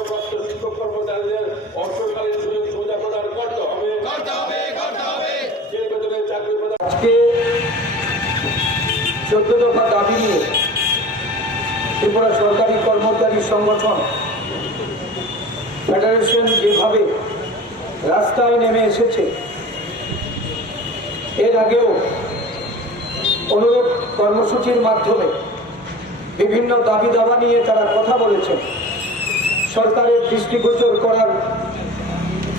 অবসরপ্রাপ্ত শিক্ষক কর্মচারীদের অর্থকালীন সুযোগ সুবিধা প্রদান করতে হবে। করতে হবে করতে হবে। যে বেতনে চাকরি প্রদান আজকে চোদ্দ দফা দাবি নিয়ে ত্রিপুরা সরকারি কর্মচারী সংগঠন ফেডারেশন যেভাবে রাস্তায় নেমে এসেছে এর আগেও অনুরোধ কর্মসূচির মাধ্যমে বিভিন্ন দাবি দাবা নিয়ে তারা কথা বলেছেন। সরকারের দৃষ্টিগোচর করার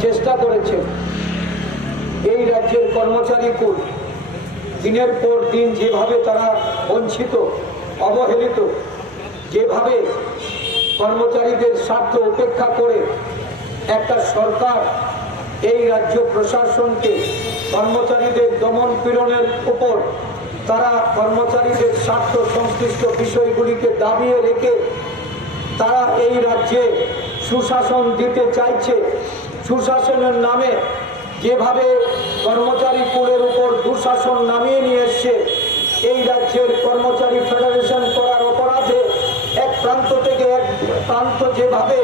চেষ্টা করেছে। এই রাজ্যের কর্মচারী কুল দিনের পর দিন যেভাবে তারা বঞ্চিত, অবহেলিত, যেভাবে কর্মচারীদের স্বার্থ উপেক্ষা করে একটা সরকার এই রাজ্য প্রশাসনকে কর্মচারীদের দমন পীড়নের উপর তারা কর্মচারীদের স্বার্থ সংশ্লিষ্ট বিষয়গুলিকে দাবিয়ে রেখে তারা এই রাজ্যে সুশাসন দিতে চাইছে। সুশাসনের নামে যেভাবে কর্মচারী কুলের উপর দুঃশাসন নামিয়ে নিয়ে এসছে, এই রাজ্যের কর্মচারী ফেডারেশন করার অপরাধে এক প্রান্ত থেকে এক প্রান্ত যেভাবে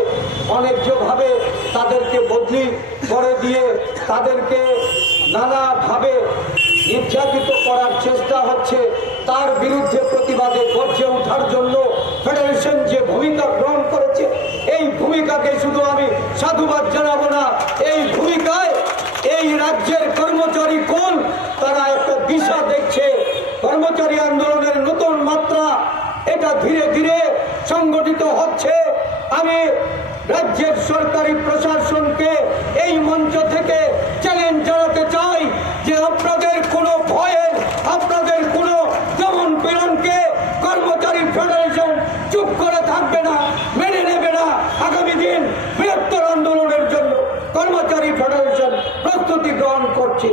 অন্যায্যভাবে তাদেরকে বদলি করে দিয়ে তাদেরকে নানাভাবে নির্যাতিত করার চেষ্টা হচ্ছে, তার বিরুদ্ধে প্রতিবাদে গর্জে ওঠার জন্য ফেডারেশন যে ভূমিকা গ্রহণ ভূমিকাকে শুধু আমি সাধুবাদ জানাব না, এই ভূমিকায় এই রাজ্যের কর্মচারী কোন? তারা একটা দিশা দেখছে। কর্মচারী আন্দোলনের নতুন মাত্রা, এটা ধীরে ধীরে সংগঠিত হচ্ছে। আমি রাজ্যের সরকারি প্রশাসনকে এই মঞ্চ থেকে চ্যালেঞ্জ জানাতে চাই যে আপনাদের কোনো ভয়ের আপনাদের কোনো দমন পীড়নকে কর্মচারী ফেডারেশন চুপ করে থাকবে না মেনে নেবে না আগামী দিন বৃহত্তর আন্দোলনের জন্য কর্মচারী ফেডারেশন প্রস্তুতি গ্রহণ করছে।